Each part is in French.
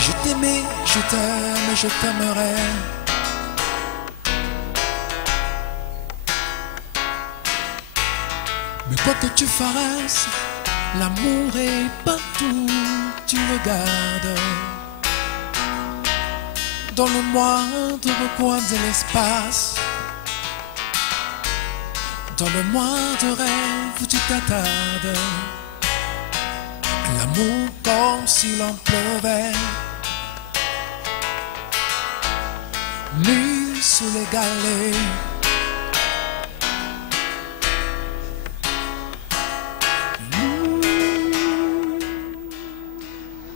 Je t'aimais, je t'aime et je t'aimerai. Mais quoi que tu fasses, l'amour est partout, tu regardes. Dans le moindre coin de l'espace, dans le moindre rêve où tu t'attardes. L'amour comme s'il en pleuvait, nu sous les galets.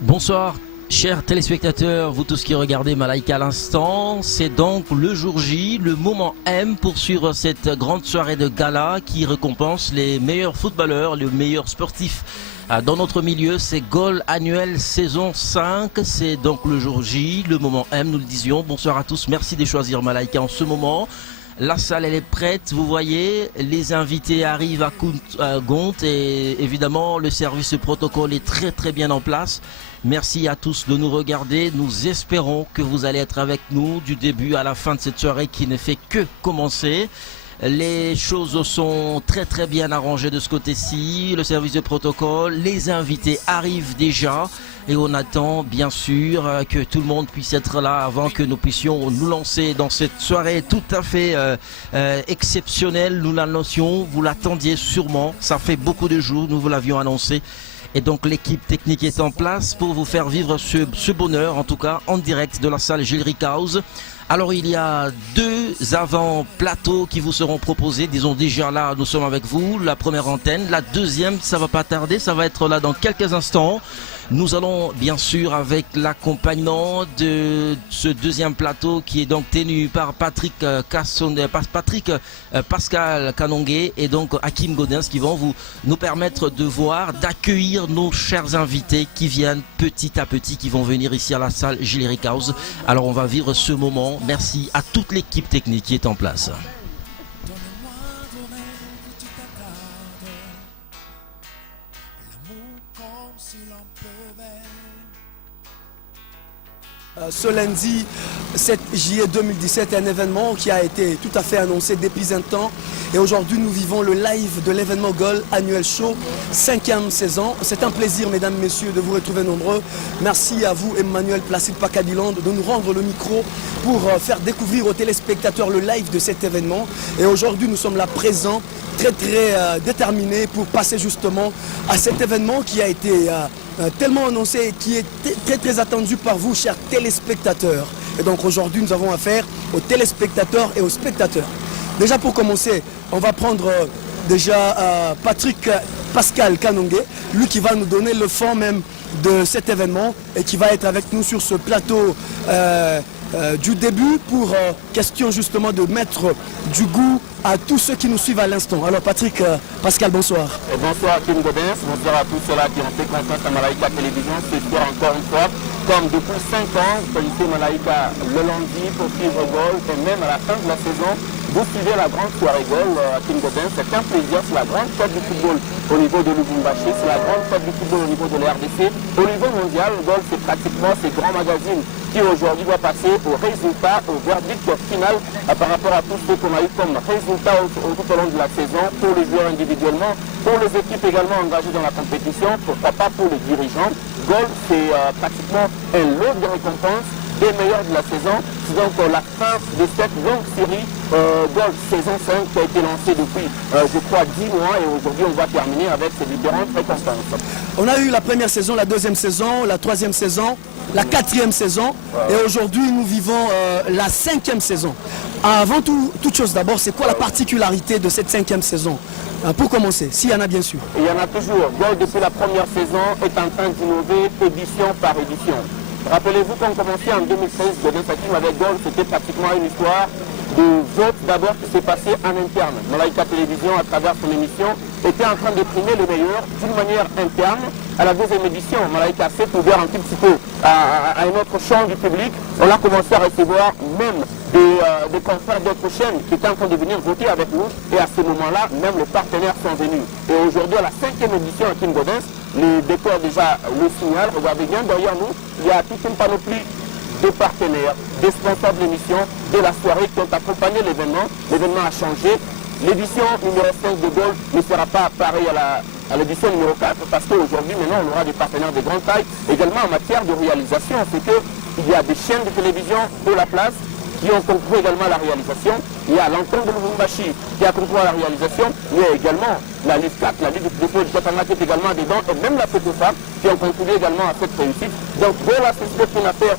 Bonsoir, chers téléspectateurs, vous tous qui regardez Malaika à l'instant. C'est donc le jour J, le moment M pour suivre cette grande soirée de gala qui récompense les meilleurs footballeurs, les meilleurs sportifs dans notre milieu. C'est Goal Annuel saison 5, c'est donc le jour J, le moment M, nous le disions. Bonsoir à tous, merci de choisir Malaika en ce moment. La salle elle est prête, vous voyez, les invités arrivent à Gont et évidemment le service de protocole est très bien en place. Merci à tous de nous regarder, nous espérons que vous allez être avec nous du début à la fin de cette soirée qui ne fait que commencer. Les choses sont très bien arrangées de ce côté-ci, le service de protocole, les invités arrivent déjà et on attend bien sûr que tout le monde puisse être là avant que nous puissions nous lancer dans cette soirée tout à fait exceptionnelle. Nous l'annoncions, vous l'attendiez sûrement, ça fait beaucoup de jours, nous vous l'avions annoncé. Et donc l'équipe technique est en place pour vous faire vivre ce bonheur, en tout cas en direct de la salle Gilles Ricaus. Alors il y a deux avant-plateaux qui vous seront proposés, disons déjà là nous sommes avec vous, la première antenne, la deuxième ça va pas tarder, ça va être là dans quelques instants. Nous allons bien sûr avec l'accompagnement de ce deuxième plateau qui est donc tenu par Pascal Kanongué et donc Hakim Godin qui vont nous permettre de voir, d'accueillir nos chers invités qui viennent petit à petit, qui vont venir ici à la salle Gilles Ricaus. Alors on va vivre ce moment. Merci à toute l'équipe technique qui est en place. Ce lundi 7 juillet 2017 est un événement qui a été tout à fait annoncé depuis un temps. Et aujourd'hui, nous vivons le live de l'événement Goal Annuel Show, 5e saison. C'est un plaisir, mesdames, messieurs, de vous retrouver nombreux. Merci à vous, Emmanuel Placide Pacadiland, de nous rendre le micro pour faire découvrir aux téléspectateurs le live de cet événement. Et aujourd'hui, nous sommes là présents, très déterminés pour passer justement à cet événement qui a été tellement annoncé et qui est très attendu par vous, chers téléspectateurs. Et donc aujourd'hui, nous avons affaire aux téléspectateurs et aux spectateurs. Déjà pour commencer, on va prendre déjà Pascal Kanongué, lui qui va nous donner le fond même de cet événement et qui va être avec nous sur ce plateau du début pour question justement de mettre du goût à tous ceux qui nous suivent à l'instant. Alors Pascal, bonsoir. Bonsoir Kim Godin, bonsoir à tous ceux-là qui ont fait confiance à Malaika Télévision. C'est sûr encore une fois, comme depuis 5 ans, vous connaissez Malaika le lundi pour suivre Goal et même à la fin de la saison, vous suivez la grande soirée Goal à Kim Godin. C'est un plaisir, c'est la grande fête du football au niveau de Lubumbashi, c'est la grande fête du football au niveau de la RDC. Au niveau mondial, Goal c'est pratiquement ces grands magazines qui aujourd'hui doit passer au résultat, au verdict final par rapport à tout ce qu'on a eu comme résultat tout au long de la saison pour les joueurs individuellement, pour les équipes également engagées dans la compétition, pourquoi pas pour les dirigeants. Goal, c'est pratiquement un lot de récompenses des meilleurs de la saison. C'est donc la fin de cette longue série Goal saison 5 qui a été lancée depuis, je crois, 10 mois et aujourd'hui on va terminer avec ces différentes récompenses. On a eu la première saison, la deuxième saison, la troisième saison, la 4e saison et aujourd'hui nous vivons la 5e saison. Avant toute chose d'abord, c'est quoi la particularité de cette 5e saison? Pour commencer, s'il y en a bien sûr. Il y en a toujours. Goal depuis la première saison est en train d'innover édition par édition. Rappelez-vous qu'on commençait en 2016, Godin Sakim avec Goal, c'était pratiquement une histoire de vote d'abord qui s'est passé en interne. Malaika Télévision, à travers son émission, était en train de primer le meilleur d'une manière interne. À la deuxième édition, Malaika s'est ouvert un petit peu à un autre champ du public. On a commencé à recevoir même des confrères d'autres chaînes qui étaient en train de venir voter avec nous. Et à ce moment-là, même les partenaires sont venus. Et aujourd'hui, à la 5e édition à King Gaudens, les décors déjà le signal. Regardez bien derrière nous, il y a toute une panoplie de partenaires, des responsables d'émission, de la soirée qui ont accompagné l'événement. L'événement a changé. L'édition numéro 5 de Gaulle ne sera pas pareille à l'édition numéro 4 parce qu'aujourd'hui, maintenant, on aura des partenaires de grande taille. Également en matière de réalisation, c'est qu'il y a des chaînes de télévision de la place qui ont concouru également à la réalisation. Il y a l'Entente de Lubumbashi qui a concouru à la réalisation. Il y a également la Ligue 4, la Ligue de football du Katanga qui est également dedans, et même la FECOFA qui ont contribué également à cette réussite. Donc, pour la société pour l'affaire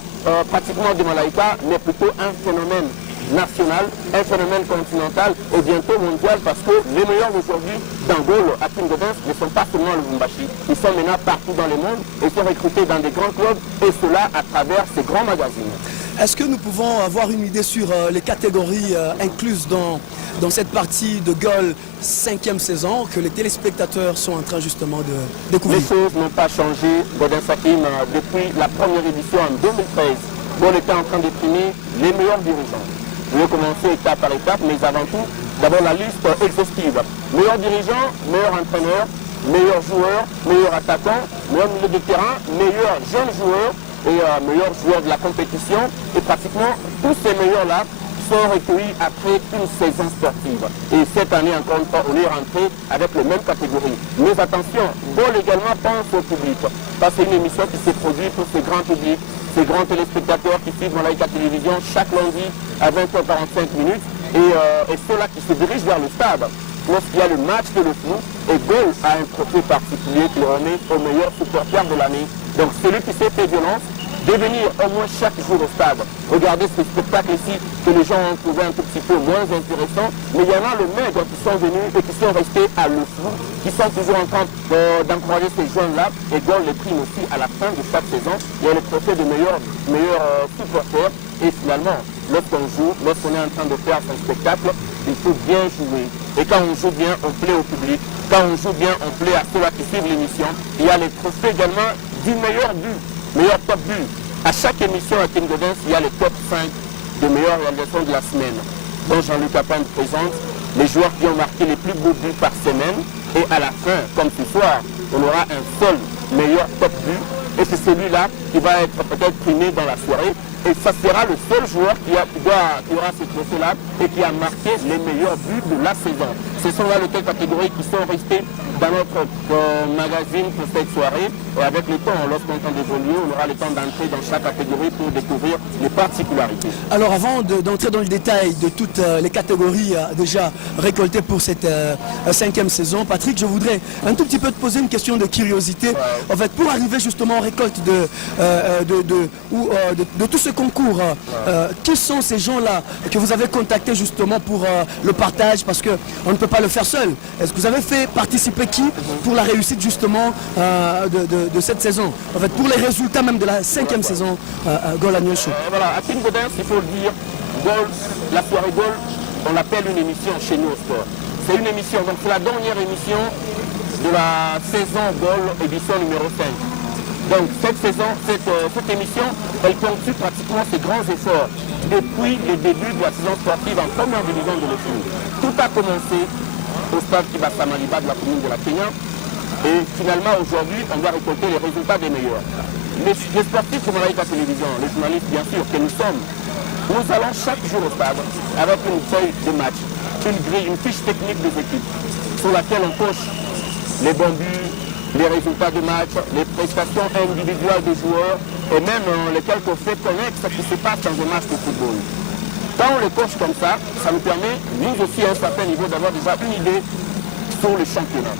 pratiquement de Malaika, mais plutôt un phénomène national, un phénomène continental et bientôt mondial parce que les meilleurs aujourd'hui dans Gaulle à King Gaudens ne sont pas seulement le Lubumbashi. Ils sont maintenant partout dans le monde et sont recrutés dans des grands clubs et cela à travers ces grands magazines. Est-ce que nous pouvons avoir une idée sur les catégories incluses dans cette partie de Gaulle 5e saison que les téléspectateurs sont en train justement de découvrir? Les choses n'ont pas changé, Gaudens Hakim, depuis la première édition en 2013. Gaulle était en train de primer les meilleurs dirigeants. Je vais commencer étape par étape, mais avant tout, d'abord la liste exhaustive. Meilleurs dirigeants, meilleurs entraîneurs, meilleurs joueurs, meilleurs attaquants, meilleurs milieu de terrain, meilleurs jeunes joueurs et meilleurs joueurs de la compétition. Et pratiquement tous ces meilleurs-là sont recueillis après une saison sportive. Et cette année, encore une fois, on est rentré avec les mêmes catégories. Mais attention, Gaulle également pense au public. Parce que c'est une émission qui s'est produite pour ce grand public, ces grands téléspectateurs qui suivent Malaika Télévision chaque lundi à 20h45 et ceux-là qui se dirigent vers le stade lorsqu'il y a le match de le foot. Et Gaulle a un trophée particulier qui le remet au meilleur supporter de l'année. Donc celui qui s'est fait violence de venir au moins chaque jour au stade. Regardez ce spectacle ici que les gens ont trouvé un tout petit peu moins intéressant. Mais il y en a le maigre qui sont venus et qui sont restés à le flou, qui sont toujours en train d'encourager ces jeunes-là. Et Gaulle les prime aussi à la fin de chaque saison. Il y a le trophée de meilleur supporter. Et finalement, lorsqu'on joue, lorsqu'on est en train de faire son spectacle, il faut bien jouer. Et quand on joue bien, on plaît au public. Quand on joue bien, on plaît à ceux-là qui suivent l'émission. Il y a les trophées également du meilleur but. Meilleur top but. À chaque émission à King Gaudens, il y a les top 5 de meilleures réalisations de la semaine. Donc Jean-Luc Capin présente les joueurs qui ont marqué les plus beaux buts par semaine. Et à la fin, comme ce soir, on aura un seul meilleur top but. Et c'est celui-là qui va être peut-être primé dans la soirée. Et ça sera le seul joueur qui aura ce trophée-là et qui a marqué les meilleurs buts de la saison. Ce sont là les quelques catégories qui sont restées dans notre magazine pour cette soirée. Et avec le temps, lorsqu'on est en train d'évoluer, on aura le temps d'entrer dans chaque catégorie pour découvrir les particularités. Alors avant d'entrer dans le détail de toutes les catégories déjà récoltées pour cette 5e saison, Patrick, je voudrais un tout petit peu te poser une question de curiosité. Ouais. En fait, pour arriver justement en récolte de tout ce concours, qui sont ces gens-là que vous avez contactés justement pour le partage, parce qu'on ne peut pas le faire seul. Est-ce que vous avez fait participer qui pour la réussite justement de cette saison, en fait, pour les résultats même de la 5e saison Gaulle Annuel Show? Voilà, à King Gaudens, il faut le dire, Gaulle, la soirée Gaulle, on l'appelle une émission chez nous au sport. C'est une émission, donc c'est la dernière émission de la saison Gaulle, édition numéro 5. Donc cette saison, cette émission, elle ponctue pratiquement ses grands efforts depuis le début de la saison sportive en première division de l'EFIN. Tout a commencé au stade Kibasa Maliba de la commune de la Kenya. Et finalement, aujourd'hui, on doit récolter les résultats des meilleurs. Les sportifs de Malaika Télévision, les journalistes bien sûr que nous sommes, nous allons chaque jour au stade avec une feuille de match, une grille, une fiche technique des équipes sur laquelle on coche les bons buts, les résultats de match, les prestations individuelles des joueurs et même les quelques faits connexes qui se passent dans un match de football. Quand on les coche comme ça nous permet, nous aussi à un certain niveau, d'avoir déjà une idée sur le championnat.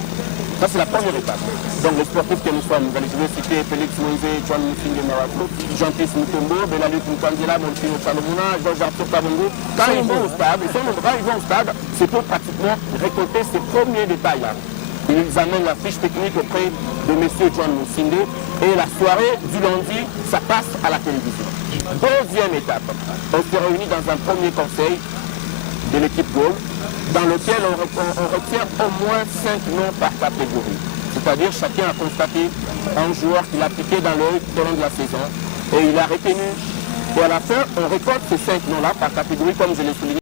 Ça, c'est la première étape. Donc, les sportifs que nous sommes, je vais citer Félix Moïse, John Moussing Marato, Jean-Pierre Moutombo, Belalut Mukandela, Monsino Salomona, Georges Arthur Kabongo. Quand ils vont au stade, c'est pour pratiquement récolter ces premiers détails-là. Ils amènent la fiche technique auprès de M. John Moussinde et la soirée du lundi, ça passe à la télévision. Deuxième étape, on se réunit dans un premier conseil de l'équipe Gaulle, dans lequel on retient au moins 5 noms par catégorie. C'est-à-dire chacun a constaté un joueur qu'il a piqué dans l'œil tout au long de la saison et il a retenu Et à la fin, on récolte ces 5 noms-là par catégorie, comme je l'ai souligné